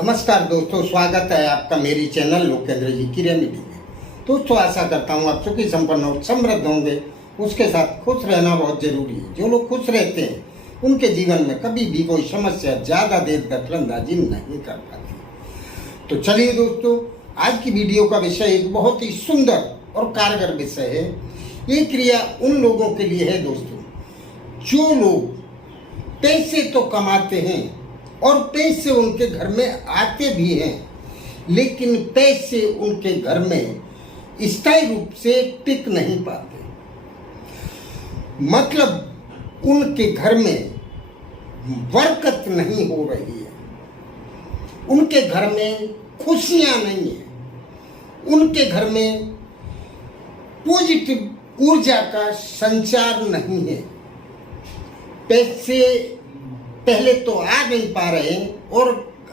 नमस्कार दोस्तों, स्वागत है आपका मेरी चैनल लोकेंद्र जी की रेमेडी में। दोस्तों, आशा करता हूँ आप सुखी संपन्न और समृद्ध होंगे। उसके साथ खुश रहना बहुत जरूरी है। जो लोग खुश रहते हैं उनके जीवन में कभी भी कोई समस्या ज़्यादा देर तक अंदाजी नहीं कर पाती। तो चलिए दोस्तों, आज की वीडियो का विषय एक बहुत ही सुंदर और कारगर विषय है। ये क्रिया उन लोगों के लिए है दोस्तों, जो लोग पैसे तो कमाते हैं और पैसे उनके घर में आते भी हैं, लेकिन पैसे उनके घर में स्थायी रूप से टिक नहीं पाते। मतलब उनके घर में बरकत नहीं हो रही है, उनके घर में खुशियां नहीं है, उनके घर में पॉजिटिव ऊर्जा का संचार नहीं है। पैसे पहले तो आ नहीं पा रहे हैं, और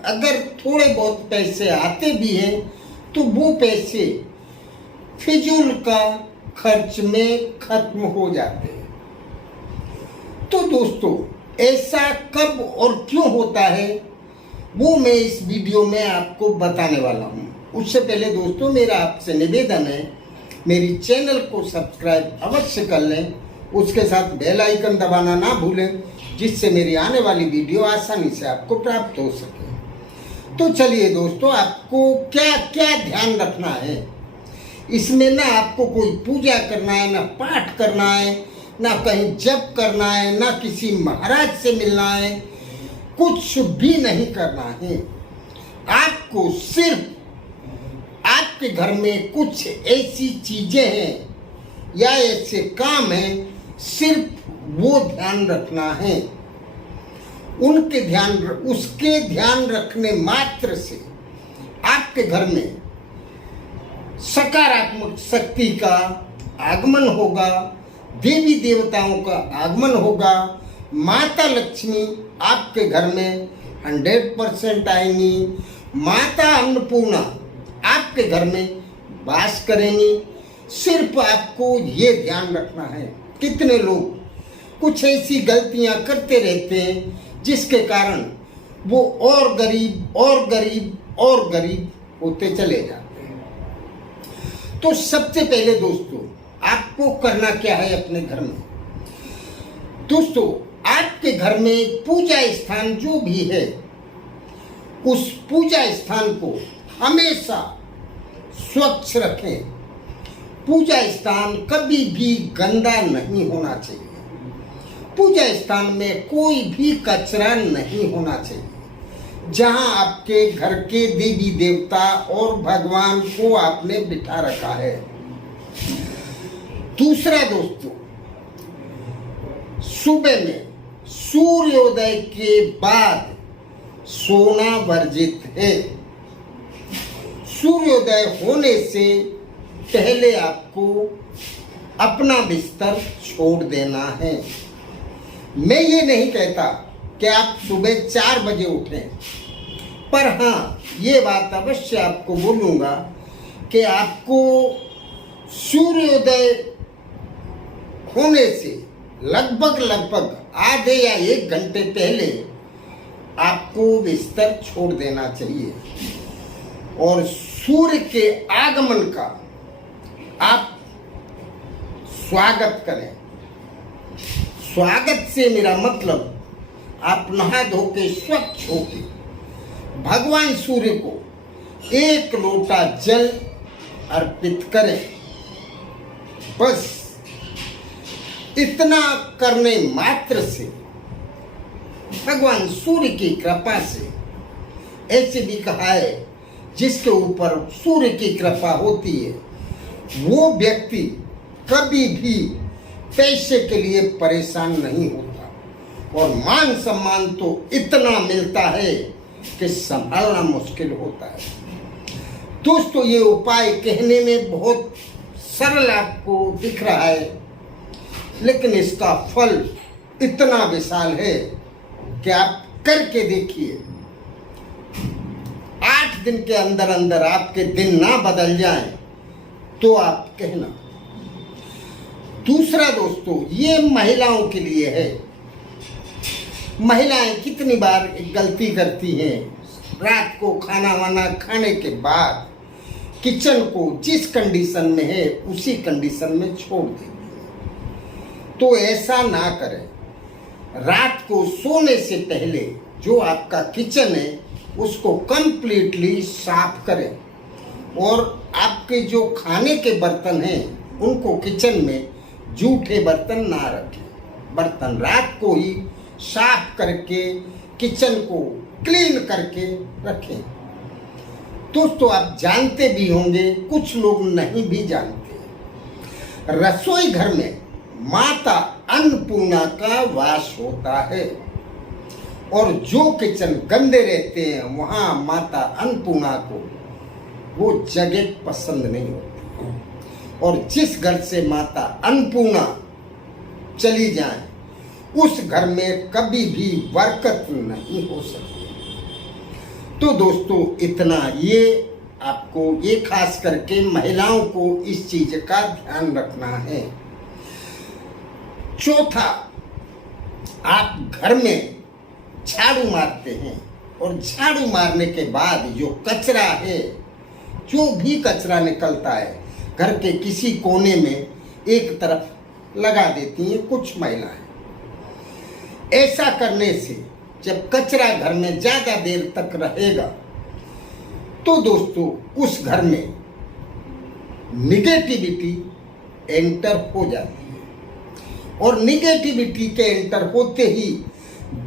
अगर थोड़े बहुत पैसे आते भी हैं तो वो पैसे फिजूल का खर्च में खत्म हो जाते हैं। तो दोस्तों, ऐसा कब और क्यों होता है वो मैं इस वीडियो में आपको बताने वाला हूँ। उससे पहले दोस्तों, मेरा आपसे निवेदन है, मेरी चैनल को सब्सक्राइब अवश्य कर लें, उसके साथ बेल आइकन दबाना ना भूलें, जिससे मेरी आने वाली वीडियो आसानी से आपको प्राप्त हो सके। तो चलिए दोस्तों, आपको क्या क्या ध्यान रखना है इसमें। ना आपको कोई पूजा करना है, ना पाठ करना है, ना कहीं जप करना है, ना किसी महाराज से मिलना है, कुछ भी नहीं करना है। आपको सिर्फ आपके घर में कुछ ऐसी चीजें हैं या ऐसे काम हैं, सिर्फ वो ध्यान रखना है। उसके ध्यान रखने मात्र से आपके घर में सकारात्मक शक्ति का आगमन होगा, देवी देवताओं का आगमन होगा, माता लक्ष्मी आपके घर में 100% आएंगी, माता अन्नपूर्णा आपके घर में वास करेंगी। सिर्फ आपको ये ध्यान रखना है। कितने लोग कुछ ऐसी गलतियां करते रहते हैं जिसके कारण वो और गरीब और गरीब और गरीब होते चले जाते हैं। तो सबसे पहले दोस्तों, आपको करना क्या है अपने घर में। दोस्तों, आपके घर में पूजा स्थान जो भी है, उस पूजा स्थान को हमेशा स्वच्छ रखें। पूजा स्थान कभी भी गंदा नहीं होना चाहिए। पूजा स्थान में कोई भी कचरा नहीं होना चाहिए। जहां आपके घर के देवी देवता और भगवान को आपने बिठा रखा है। दूसरा दोस्तों, सुबह में सूर्योदय के बाद सोना वर्जित है। सूर्योदय होने से पहले आपको अपना बिस्तर छोड़ देना है। मैं ये नहीं कहता कि आप सुबह 4 बजे उठें, पर हाँ, ये बात अवश्य आपको बोलूँगा कि आपको सूर्योदय होने से लगभग आधे या 1 घंटे पहले आपको बिस्तर छोड़ देना चाहिए, और सूर्य के आगमन का आप स्वागत करें। स्वागत से मेरा मतलब, आप नहा धो के स्वच्छ होके भगवान सूर्य को 1 लोटा जल अर्पित करें। बस इतना करने मात्र से भगवान सूर्य की कृपा से, ऐसे भी कहा है, जिसके ऊपर सूर्य की कृपा होती है वो व्यक्ति कभी भी पैसे के लिए परेशान नहीं होता, और मान सम्मान तो इतना मिलता है कि संभालना मुश्किल होता है। दोस्तों, ये उपाय कहने में बहुत सरल आपको दिख रहा है, लेकिन इसका फल इतना विशाल है कि आप करके देखिए। 8 दिन के अंदर अंदर आपके दिन ना बदल जाएं तो आप कहना। दूसरा दोस्तों, ये महिलाओं के लिए है। महिलाएं कितनी बार गलती करती हैं, रात को खाना वाना खाने के बाद किचन को जिस कंडीशन में है उसी कंडीशन में छोड़ देती है। तो ऐसा ना करें। रात को सोने से पहले जो आपका किचन है उसको कंप्लीटली साफ करें और आपके जो खाने के बर्तन हैं उनको किचन में जूठे बर्तन ना रखें। बर्तन रात को ही साफ करके किचन को क्लीन करके रखें। दोस्तों, आप जानते भी होंगे, कुछ लोग नहीं भी जानते, रसोई घर में माता अन्नपूर्णा का वास होता है और जो किचन गंदे रहते हैं वहां माता अन्नपूर्णा को वो जगह पसंद नहीं होती और जिस घर से माता अन्नपूर्णा चली जाए उस घर में कभी भी बरकत नहीं हो सकती। तो दोस्तों, इतना ये आपको ये खास करके महिलाओं को इस चीज का ध्यान रखना है। चौथा, आप घर में झाड़ू मारते हैं और झाड़ू मारने के बाद जो कचरा है, जो भी कचरा निकलता है, घर के किसी कोने में एक तरफ लगा देती हैं कुछ महिलाएं। ऐसा करने से जब कचरा घर में ज्यादा देर तक रहेगा तो दोस्तों उस घर में निगेटिविटी एंटर हो जाती है और निगेटिविटी के एंटर होते ही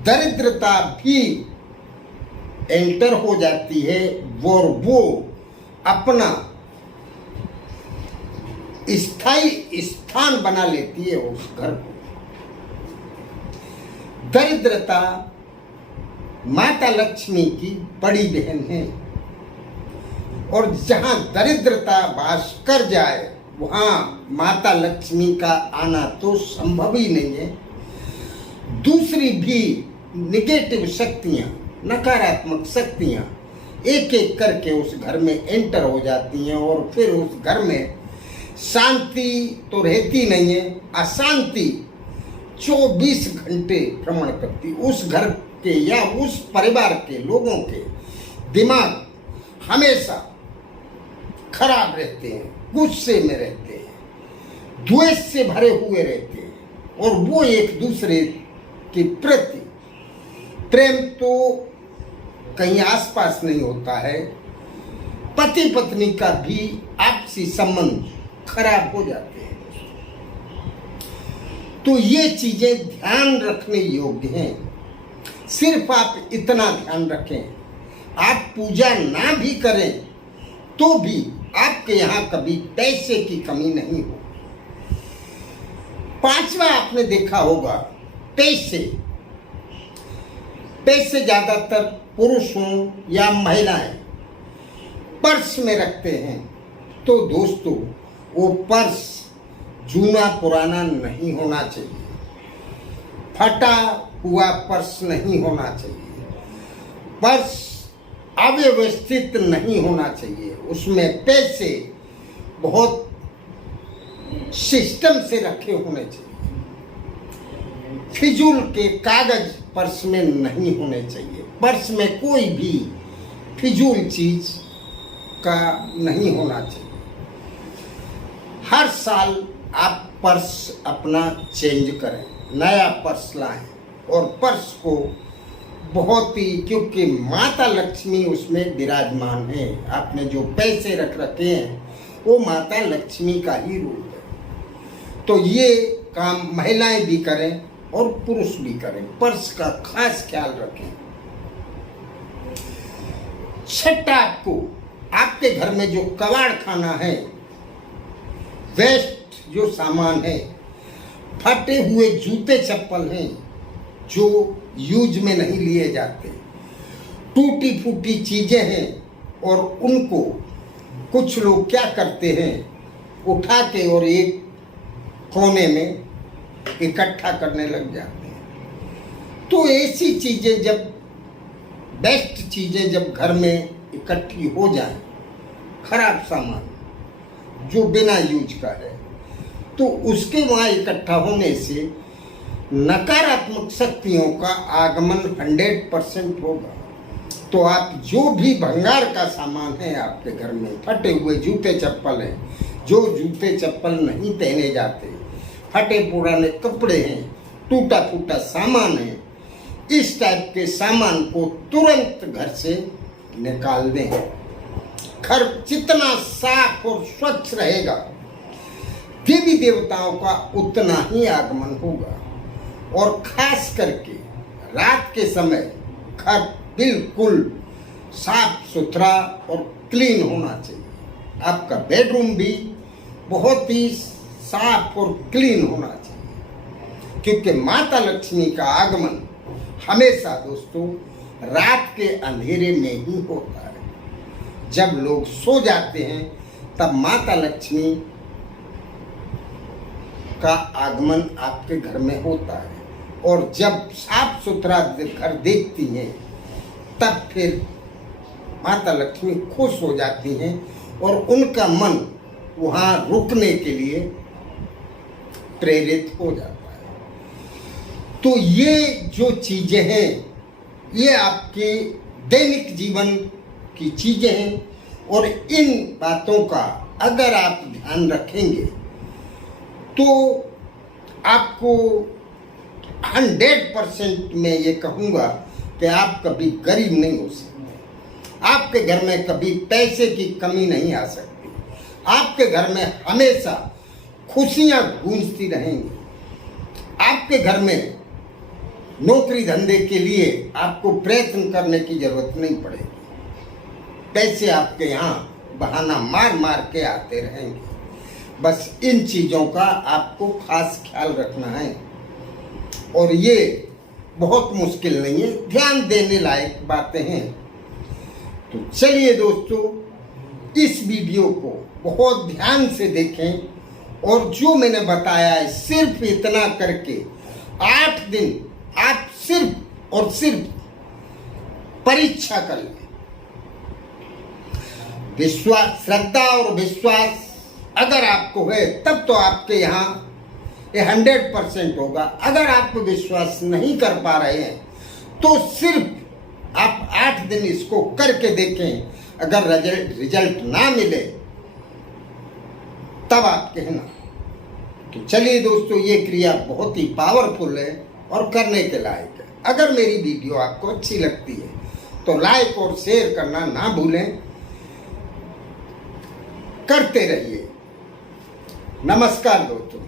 दरिद्रता भी एंटर हो जाती है और वो अपना स्थायी स्थान बना लेती है उस घर को। दरिद्रता माता लक्ष्मी की बड़ी बहन है और जहां दरिद्रता वास कर जाए वहां माता लक्ष्मी का आना तो संभव ही नहीं है। दूसरी भी निगेटिव शक्तियां, नकारात्मक शक्तियां एक एक करके उस घर में एंटर हो जाती हैं और फिर उस घर में शांति तो रहती नहीं है, अशांति 24 घंटे भ्रमण करती। उस घर के या उस परिवार के लोगों के दिमाग हमेशा खराब रहते हैं, गुस्से में रहते हैं, द्वेष से भरे हुए रहते हैं और वो एक दूसरे के प्रति प्रेम तो कहीं आसपास नहीं होता है। पति पत्नी का भी आपसी संबंध खराब हो जाते हैं। तो ये चीजें ध्यान रखने योग्य हैं। सिर्फ आप इतना ध्यान रखें, आप पूजा ना भी करें तो भी आपके यहाँ कभी पैसे की कमी नहीं हो। पांचवा, आपने देखा होगा, पैसे ज्यादातर पुरुष हों या महिलाएं पर्स में रखते हैं। तो दोस्तों, वो पर्स जूना पुराना नहीं होना चाहिए, फटा हुआ पर्स नहीं होना चाहिए, पर्स अव्यवस्थित नहीं होना चाहिए, उसमें पैसे बहुत सिस्टम से रखे होने चाहिए। फिजूल के कागज पर्स में नहीं होने चाहिए। पर्स में कोई भी फिजूल चीज का नहीं होना चाहिए। हर साल आप पर्स अपना चेंज करें, नया पर्स लाएं और पर्स को बहुत ही, क्योंकि माता लक्ष्मी उसमें विराजमान है, आपने जो पैसे रख रखे हैं वो माता लक्ष्मी का ही रूप है। तो ये काम महिलाएं भी करें और पुरुष भी करें, पर्स का खास ख्याल रखें। छठा, आपको आपके घर में जो कबाड़ खाना है, वेस्ट जो सामान है, फटे हुए जूते चप्पल हैं जो यूज में नहीं लिए जाते, टूटी फूटी चीजें हैं और उनको कुछ लोग क्या करते हैं, उठा के और एक कोने में इकट्ठा करने लग जाते हैं। तो ऐसी चीजें जब, बेस्ट चीजें जब घर में इकट्ठी हो जाए, खराब सामान जो बिना यूज का है, तो उसके वहाँ इकट्ठा होने से नकारात्मक शक्तियों का आगमन 100% होगा। तो आप जो भी भंगार का सामान है आपके घर में, फटे हुए जूते चप्पल हैं, जो जूते चप्पल नहीं पहने जाते, फटे पुराने कपड़े हैं, टूटा फूटा सामान है, इस टाइप के सामान को तुरंत घर से निकाल दें। घर जितना साफ और स्वच्छ रहेगा, देवी देवताओं का उतना ही आगमन होगा। और खास करके रात के समय घर बिल्कुल साफ सुथरा और क्लीन होना चाहिए। आपका बेडरूम भी बहुत ही साफ और क्लीन होना चाहिए, क्योंकि माता लक्ष्मी का आगमन हमेशा दोस्तों रात के अंधेरे में ही होता है। जब लोग सो जाते हैं तब माता लक्ष्मी का आगमन आपके घर में होता है, और जब साफ सुथरा घर देखती हैं तब फिर माता लक्ष्मी खुश हो जाती हैं और उनका मन वहाँ रुकने के लिए प्रेरित हो जाता है। तो ये जो चीजें हैं ये आपके दैनिक जीवन की चीजें हैं, और इन बातों का अगर आप ध्यान रखेंगे तो आपको 100% मैं ये कहूँगा कि आप कभी गरीब नहीं हो सकते। आपके घर में कभी पैसे की कमी नहीं आ सकती। आपके घर में हमेशा खुशियाँ गूंजती रहेंगी। आपके घर में नौकरी धंधे के लिए आपको प्रयत्न करने की जरूरत नहीं पड़ेगी। पैसे आपके यहाँ बहाना मार मार के आते रहेंगे। बस इन चीज़ों का आपको खास ख्याल रखना है, और ये बहुत मुश्किल नहीं है, ध्यान देने लायक बातें हैं। तो चलिए दोस्तों, इस वीडियो को बहुत ध्यान से देखें, और जो मैंने बताया है सिर्फ इतना करके 8 दिन आप सिर्फ और सिर्फ परीक्षा कर लें। विश्वास, श्रद्धा और विश्वास अगर आपको है तब तो आपके यहाँ ये 100% होगा। अगर आप विश्वास नहीं कर पा रहे हैं तो सिर्फ आप 8 दिन इसको करके देखें। अगर रिजल्ट ना मिले तब आप कहना। तो चलिए दोस्तों, ये क्रिया बहुत ही पावरफुल है और करने के लायक है। अगर मेरी वीडियो आपको अच्छी लगती है तो लाइक और शेयर करना ना भूलें। करते रहिए। नमस्कार दोस्तों।